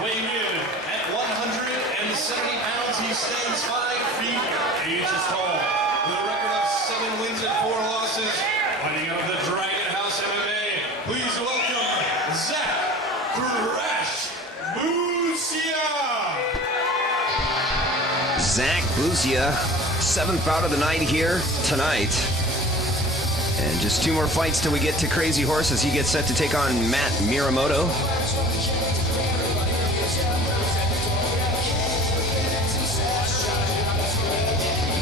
Weighing in at 170 pounds, he stands 5 feet 8 inches tall. With a record of 7 wins and 4 losses, fighting out of the Dragon House MMA, please welcome Zach BUCIA. Zach BUCIA, 7th bout of the night here tonight. And just 2 more fights till we get to Crazy Horse as he gets set to take on Matt Miyamoto.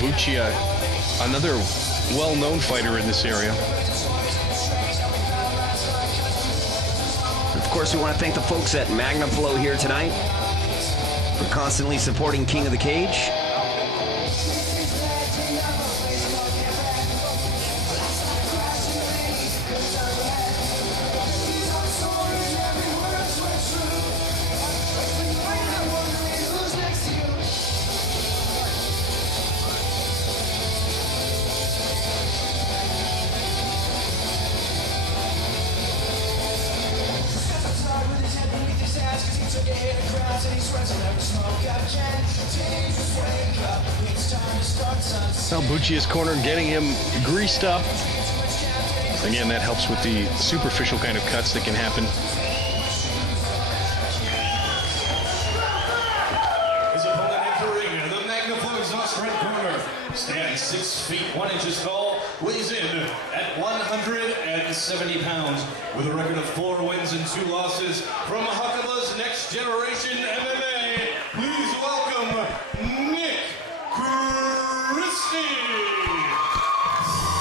BUCIA, another well-known fighter in this area. Of course, we want to thank the folks at MagnaFlow here tonight for constantly supporting King of the Cage. Now BUCIA's corner getting him greased up. Again, that helps with the superficial kind of cuts that can happen. His opponent entering the MagnaFlow exhaust red corner stands 6 feet 1 inches tall, weighs in at 170 pounds, with a record of 4 wins and 2 losses. From Huckaba's Next Generation MMA, please welcome christy.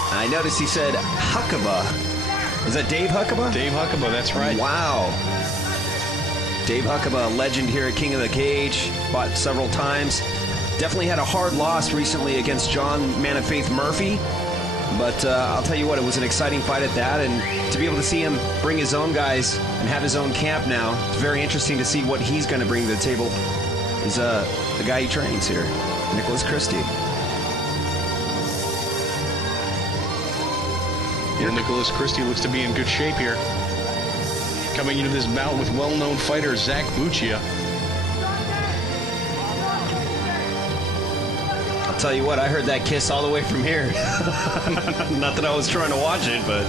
I noticed he said Huckaba. Is that Dave Huckaba? Dave Huckaba, that's right. Wow. Dave Huckaba, a legend here at King of the Cage, fought several times. Definitely had a hard loss recently against John Man of Faith Murphy. But I'll tell you what, it was an exciting fight at that. And to be able to see him bring his own guys and have his own camp now, it's very interesting to see what he's going to bring to the table. Is the guy he trains here, Christy. Yeah, Christy looks to be in good shape here. Coming into this bout with well-known fighter Zach BUCIA. I'll tell you what, I heard that kiss all the way from here. Not that I was trying to watch it, but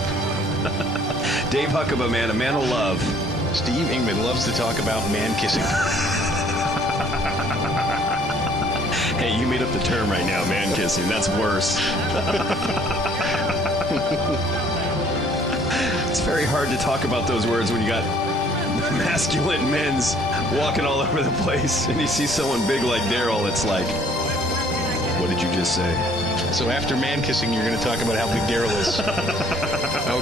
Dave Huckaba, man, a man of love. Steve Ingman loves to talk about man kissing. Hey, you made up the term right now, man kissing. That's worse. It's very hard to talk about those words when you got masculine men's walking all over the place and you see someone big like Daryl. It's like, what did you just say? So after man kissing, you're going to talk about how big Daryl is.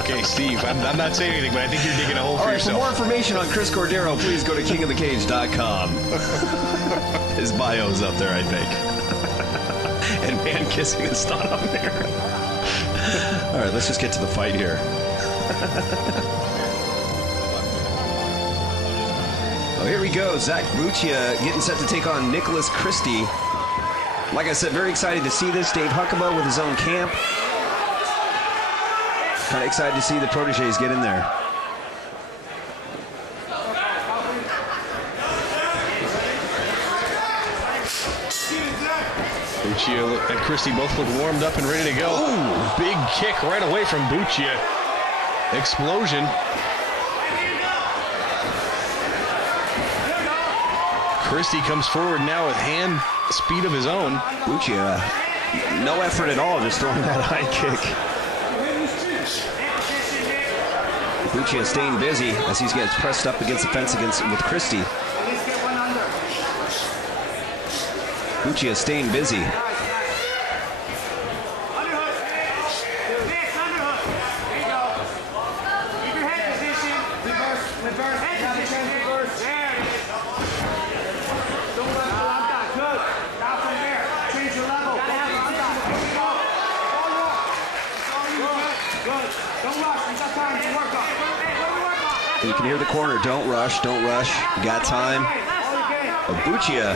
Okay, Steve, I'm not saying anything, but I think you're digging a hole for yourself. For more information on Chris Cordero, please go to kingofthecage.com. His bio's up there, I think. And man kissing is not on there. All right, let's just get to the fight here. Oh, here we go. Zach BUCIA getting set to take on christy. Like I said, very excited to see this. Dave Huckaba with his own camp. Kind of excited to see the proteges get in there. BUCIA and Christy both look warmed up and ready to go. Ooh, big kick right away from BUCIA. Explosion. Christy comes forward now with hand speed of his own. BUCIA, no effort at all, just throwing that high kick. BUCIA staying busy as he gets pressed up against the fence with Christy. BUCIA staying busy. You can hear the corner, don't rush, you got time. But BUCIA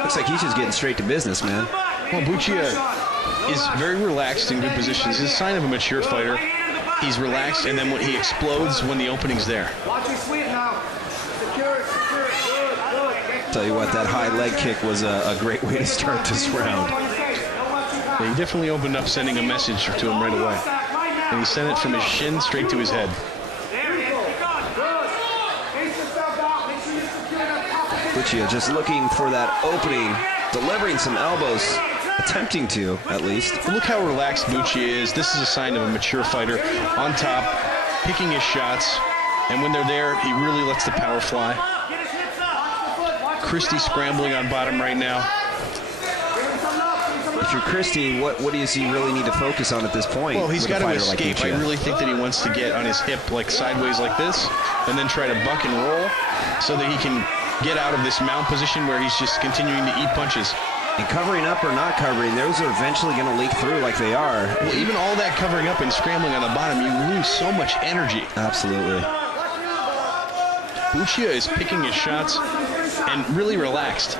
looks like he's just getting straight to business, man. Well, BUCIA is very relaxed in good positions. He's a sign of a mature fighter. He's relaxed, and then when he explodes when the opening's there. Watch your sweep now. Secure it, secure it. Good, good. Tell you what, that high leg kick was a great way to start this round. Yeah, he definitely opened up sending a message to him right away. And he sent it from his shin straight to his head. BUCIA just looking for that opening, delivering some elbows, attempting to, at least. But look how relaxed BUCIA is. This is a sign of a mature fighter. On top, picking his shots. And when they're there, he really lets the power fly. Christy scrambling on bottom right now. If you're Christy, what does he really need to focus on at this point? Well, he's got to escape. Like I really think that he wants to get on his hip, like sideways like this, and then try to buck and roll so that he can get out of this mount position where he's just continuing to eat punches. And covering up or not covering, those are eventually going to leak through like they are. Well, even all that covering up and scrambling on the bottom, you lose so much energy. Absolutely. BUCIA is picking his shots and really relaxed.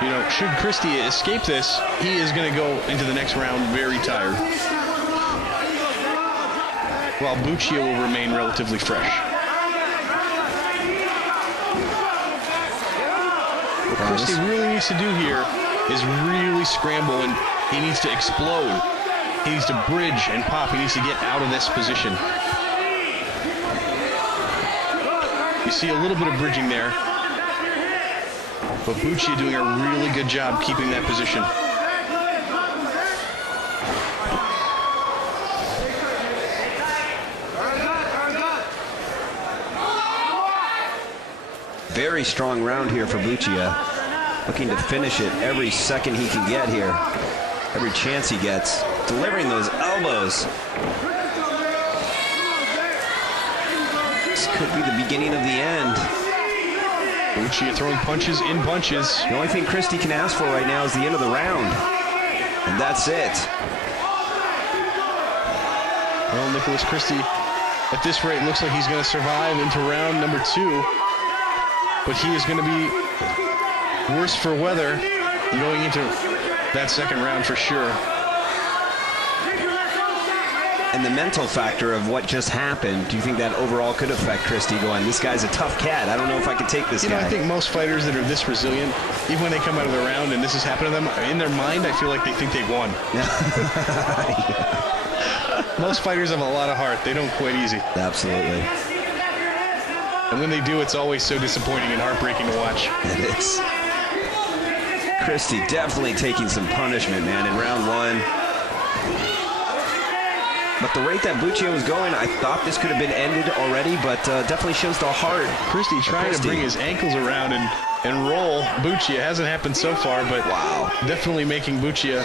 You know, should Christy escape this, he is going to go into the next round very tired. While BUCIA will remain relatively fresh. What Christy really needs to do here is really scramble, and he needs to explode. He needs to bridge and pop. He needs to get out of this position. You see a little bit of bridging there. But BUCIA doing a really good job keeping that position. Very strong round here for BUCIA. Looking to finish it every second he can get here. Every chance he gets. Delivering those elbows. This could be the beginning of the end. BUCIA throwing punches in bunches. The only thing Christy can ask for right now is the end of the round. And that's it. Well, Nicholas Christy, at this rate, looks like he's going to survive into round number 2. But he is going to be worse for weather going into that second round for sure. And the mental factor of what just happened, do you think that overall could affect Christy going, this guy's a tough cat, I don't know if I could take this guy? I think most fighters that are this resilient, even when they come out of the round and this has happened to them, in their mind, I feel like they think they've won. Yeah. Most fighters have a lot of heart. They don't quit easy. Absolutely. And when they do, it's always so disappointing and heartbreaking to watch. It is. Christy definitely taking some punishment, man, in round 1. But the rate that BUCIA was going, I thought this could have been ended already, but definitely shows the heart. Christy trying to bring his ankles around and roll BUCIA. Hasn't happened so far, but wow, definitely making BUCIA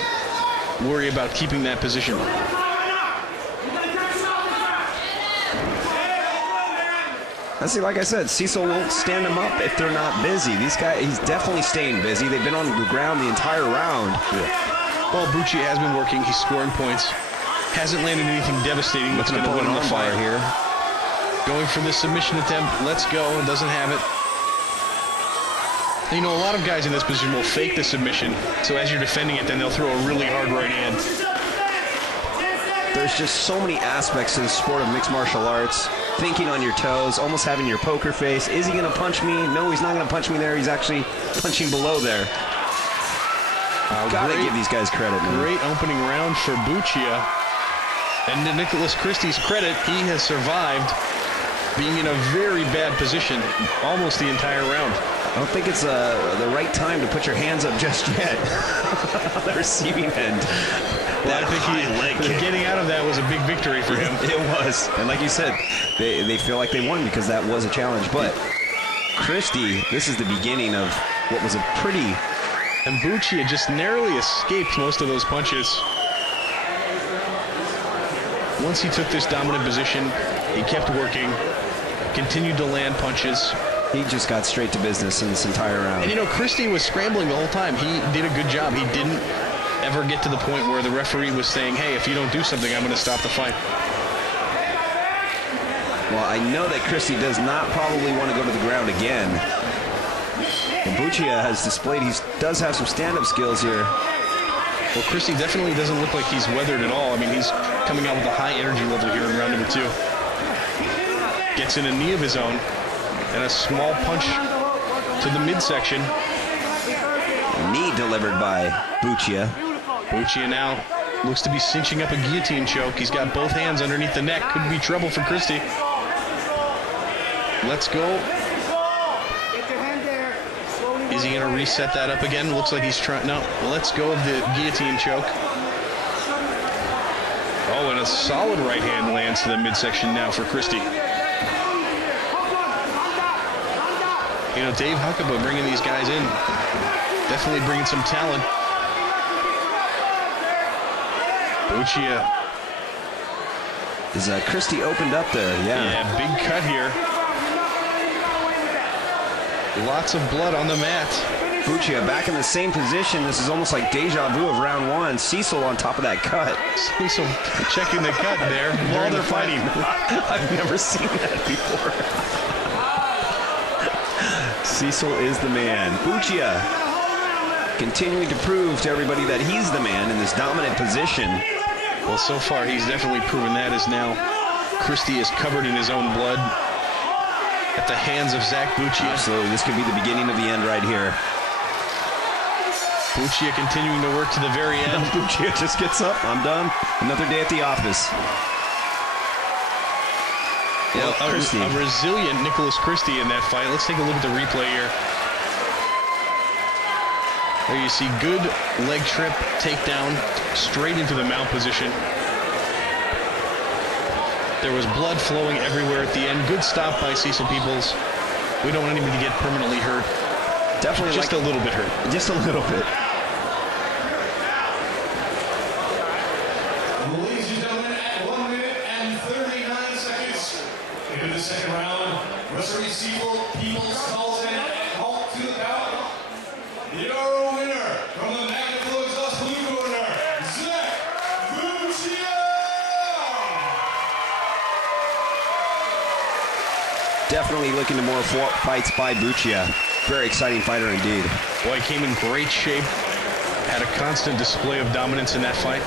worry about keeping that position. See, like I said, Cecil won't stand him up if they're not busy. These guys, he's definitely staying busy. They've been on the ground the entire round. Yeah. Well, BUCIA has been working. He's scoring points. Hasn't landed anything devastating that's going to win him the fight here. Going for this submission attempt. Let's go. Doesn't have it. You know, a lot of guys in this position will fake the submission. So as you're defending it, then they'll throw a really hard right hand. There's just so many aspects to the sport of mixed martial arts. Thinking on your toes, almost having your poker face. Is he going to punch me? No, he's not going to punch me there. He's actually punching below there. Gotta give these guys credit, man. Great opening round for BUCIA. And to Nicholas Christy's credit, he has survived being in a very bad position almost the entire round. I don't think it's the right time to put your hands up just yet on the receiving end. Well, I think getting out of that was a big victory for him. It was. And like you said, they feel like they won because that was a challenge. But Christy, this is the beginning of what was a pretty... And BUCIA just narrowly escaped most of those punches. Once he took this dominant position, he kept working, continued to land punches. He just got straight to business in this entire round. And you know, Christy was scrambling the whole time. He did a good job. He didn't ever get to the point where the referee was saying, hey, if you don't do something, I'm going to stop the fight. Well, I know that Christy does not probably want to go to the ground again. And BUCIA has displayed he does have some stand-up skills here. Well, Christy definitely doesn't look like he's weathered at all. I mean, he's coming out with a high energy level here in round number 2. Gets in a knee of his own. And a small punch to the midsection. Knee delivered by BUCIA. BUCIA now looks to be cinching up a guillotine choke. He's got both hands underneath the neck. Could be trouble for Christy. Let's go. Is he going to reset that up again? Looks like he's trying. No, let's go of the guillotine choke. Oh, and a solid right hand lands to the midsection now for Christy. You know, Dave Huckabee bringing these guys in. Definitely bringing some talent. BUCIA. Is Christy opened up there? Yeah. Yeah, big cut here. Lots of blood on the mat. BUCIA back in the same position. This is almost like deja vu of round one. Cecil on top of that cut. Cecil checking the cut there while they're fighting. I've never seen that before. Cecil is the man. BUCIA continuing to prove to everybody that he's the man in this dominant position. Well, so far he's definitely proven that, as now Christy is covered in his own blood at the hands of Zach BUCIA. Absolutely, this could be the beginning of the end right here. BUCIA continuing to work to the very end. BUCIA just gets up. I'm done. Another day at the office. Well, a resilient Nicholas Christy in that fight. Let's take a look at the replay here. There you see good leg trip, takedown, straight into the mount position. There was blood flowing everywhere at the end. Good stop by Cecil Peoples. We don't want anybody to get permanently hurt. Definitely just a little bit hurt. Just a little bit. Ladies and gentlemen, at 1 minute and 39 seconds into the second round, referee Cecil Peoples calls in and halt to the bout. Your winner from the Magniflow Exhaust blue corner, Zach BUCIA! Definitely looking to more fights by BUCIA. Very exciting fighter indeed. Boy, came in great shape. Had a constant display of dominance in that fight.